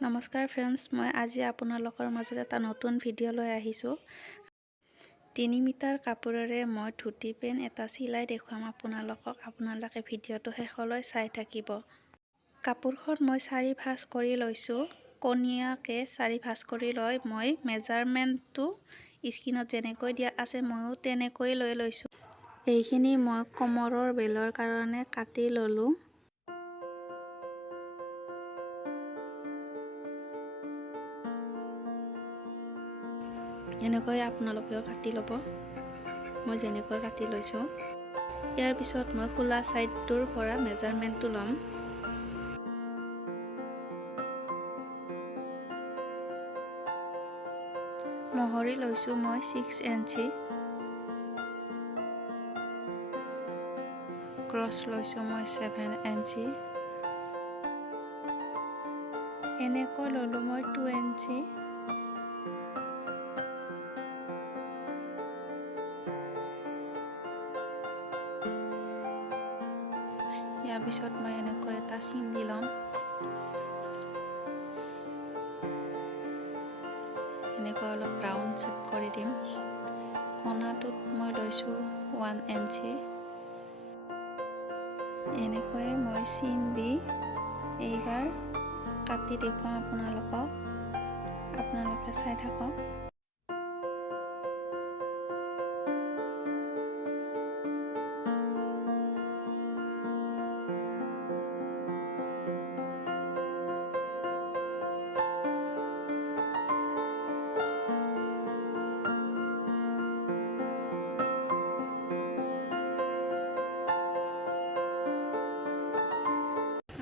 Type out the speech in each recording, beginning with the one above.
নমস্কাৰ ফ্ৰেণ্ডছ, মই আজি আপোনালোকৰ মাজত এটা নতুন ভিডিঅ' লৈ আহিছোঁ। 3 মিটাৰ কাপোৰেৰে মই ধুতি পেণ্ট এটা চিলাই দেখুৱাম আপোনালোকক। আপোনালোকে ভিডিঅ'টো শেষলৈ চাই থাকিব। কাপোৰখন মই 4 ভাঁজ কৰি লৈছোঁ। কোণীয়াকৈ 4 ভাঁজ কৰি লৈ মই মেজাৰমেণ্টটো স্ক্ৰীনত যেনেকৈ দিয়া আছে ময়ো তেনেকৈ লৈ লৈছোঁ। এইখিনি মই কমৰৰ বেলৰ কাৰণে কাটি ল'লোঁ। এনেকৈ আপোনালোকেও কাটি ল'ব, মই যেনেকৈ কাটি লৈছোঁ। ইয়াৰ পিছত মই খোলা ছাইডটোৰ পৰা মেজাৰমেণ্টটো ল'ম। মহৰি লৈছোঁ মই 6 ইঞ্চি, ক্ৰছ লৈছোঁ মই 7 ইঞ্চি, এনেকৈ ল'লোঁ মই 2 ইঞ্চি। ইয়াৰ পিছত মই এনেকৈ এটা চিন দি ল'ম। এনেকৈ অলপ ৰাউণ্ড চেপ কৰি দিম। কোণাটোত মই লৈছোঁ 1 ইঞ্চি। এনেকৈয়ে মই চিন দি এইবাৰ কাটি দেখুৱাম আপোনালোকক। আপোনালোকে চাই থাকক।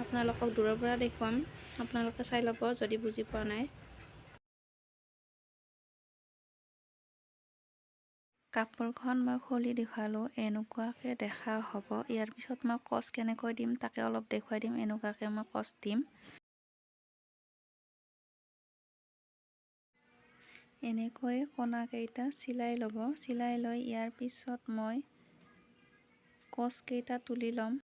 আপোনালোকক দূৰৰ পৰা দেখুৱাম, আপোনালোকে চাই ল'ব যদি বুজি পোৱা নাই। কাপোৰখন মই খুলি দেখালোঁ, এনেকুৱাকৈ দেখা হ'ব। ইয়াৰ পিছত মই কচ কেনেকৈ দিম তাকে অলপ দেখুৱাই দিম। এনেকুৱাকৈ মই কচ দিম। এনেকৈ কোণাকেইটা চিলাই ল'ব। চিলাই লৈ ইয়াৰ পিছত মই কচকেইটা তুলি ল'ম।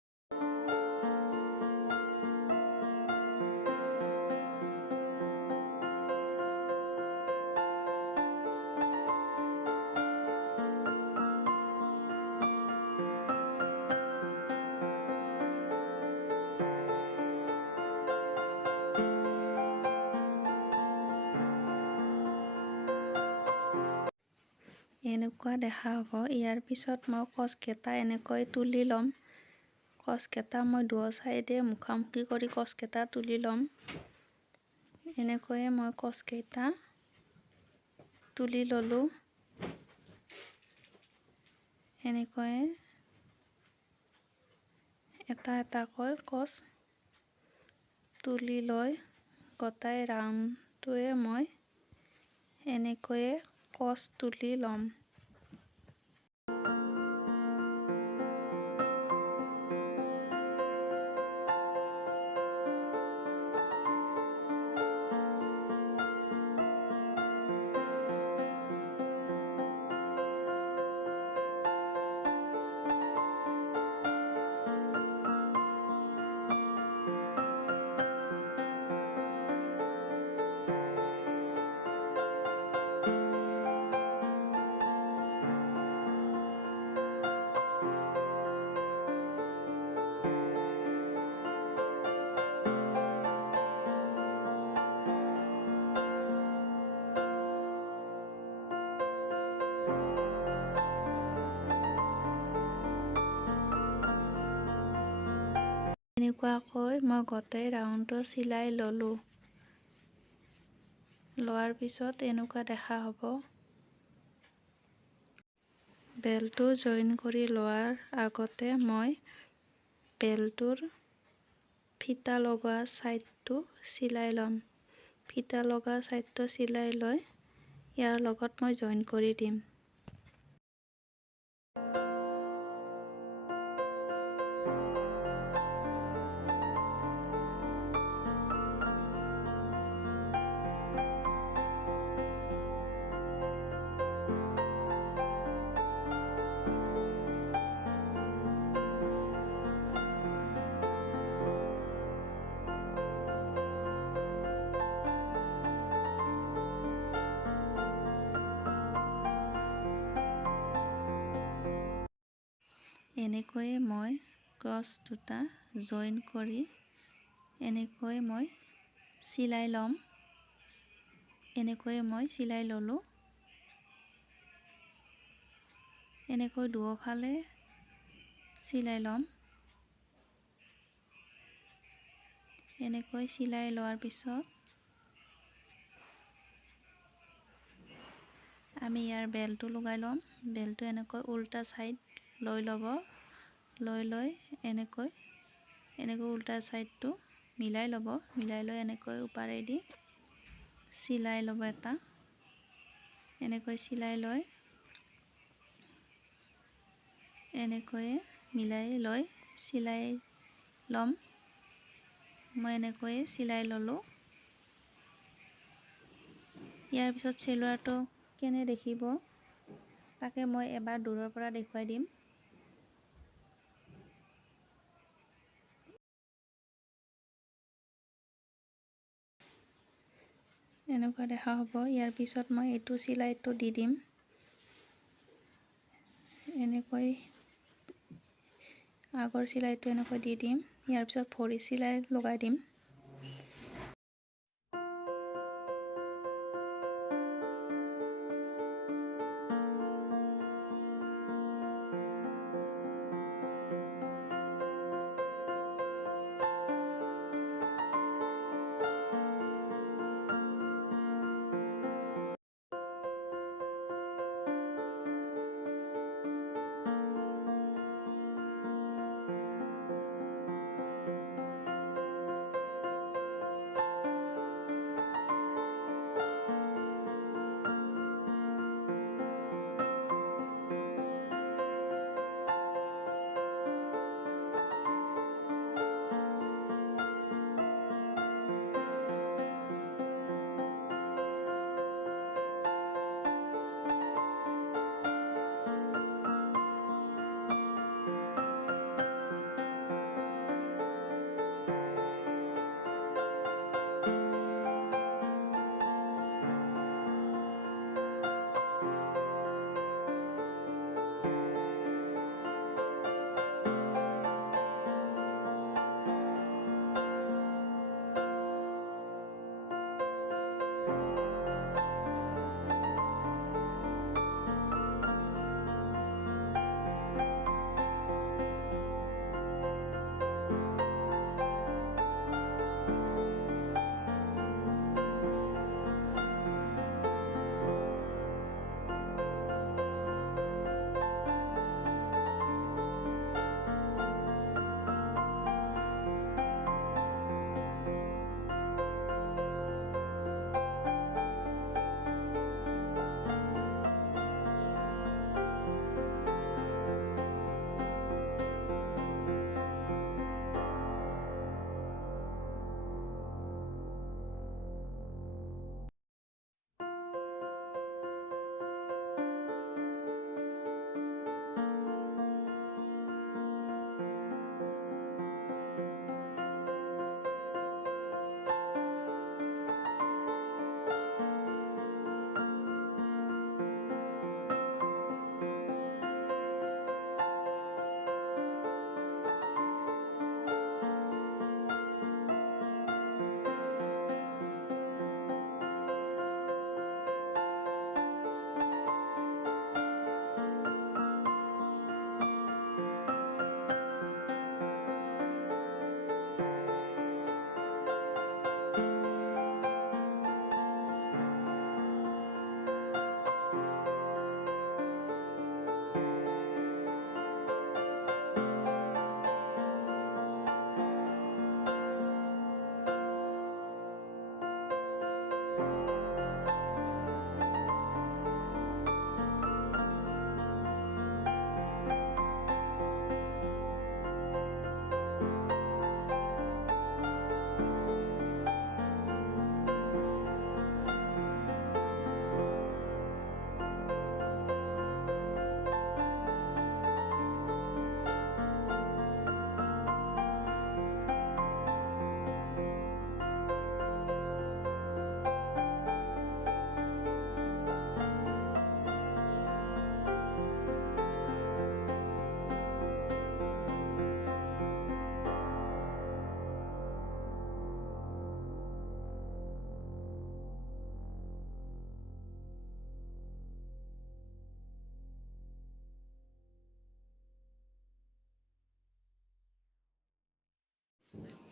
এনেকুৱা দেখা হ'ব। ইয়াৰ পিছত মই কচকেইটা এনেকৈ তুলি ল'ম। কচকেইটা মই দুয়ো চাইডে মুখামুখি কৰি কচকেইটা তুলি ল'ম। এনেকৈয়ে মই কচকেইটা তুলি ল'লোঁ। এনেকৈয়ে এটা এটাকৈ কচ তুলি লৈ গোটাই ৰাউণ্ডটোৱে মই এনেকৈয়ে কচ তুলি ল'ম। এনেকুৱাকৈ মই গোটেই ৰাউণ্ডটো চিলাই ল'লোঁ। লোৱাৰ পিছত এনেকুৱা দেখা হ'ব। বেল্টটো জইন কৰি লোৱাৰ আগতে মই বেল্টটোৰ ফিটা লগোৱা ছাইডটো চিলাই ল'ম। ফিটা লগোৱা ছাইডটো চিলাই লৈ ইয়াৰ লগত মই জইন কৰি দিম। এনেকৈয়ে মই ক্ৰছ দুটা জইন কৰি এনেকৈ মই চিলাই ল'ম। এনেকৈয়ে মই চিলাই ল'লোঁ। এনেকৈ দুয়োফালে চিলাই ল'ম। এনেকৈ চিলাই লোৱাৰ পিছত আমি ইয়াৰ বেল্টটো লগাই ল'ম। বেল্টটো এনেকৈ উল্টা চাইড লৈ ল'ব। লৈ এনেকৈ উল্টা চাইডটো মিলাই ল'ব। মিলাই লৈ এনেকৈ ওপাৰেদি চিলাই ল'ব এটা। এনেকৈ চিলাই লৈ এনেকৈয়ে মিলাই লৈ চিলাই ল'ম। মই এনেকৈয়ে চিলাই ল'লোঁ। ইয়াৰ পিছত চিলোৱাটো কেনে দেখিব তাকে মই এবাৰ দূৰৰ পৰা দেখুৱাই দিম। এনেকুৱা দেখা হ'ব। ইয়াৰ পিছত মই এইটো চিলাইটো দি দিম। এনেকৈ আগৰ চিলাইটো এনেকৈ দি দিম। ইয়াৰ পিছত ভৰি চিলাই লগাই দিম।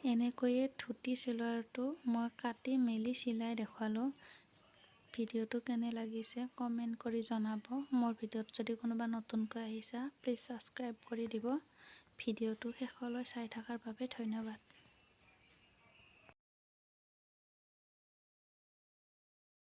এনেকৈয়ে ধুতি চিলোৱাটো মই কাটি মেলি চিলাই দেখুৱালোঁ। ভিডিঅ'টো কেনে লাগিছে কমেণ্ট কৰি জনাব। মোৰ ভিডিঅ'ত যদি কোনোবা নতুনকৈ আহিছা প্লিজ ছাবস্ক্ৰাইব কৰি দিব। ভিডিঅ'টো শেষলৈ চাই থকাৰ বাবে ধন্যবাদ।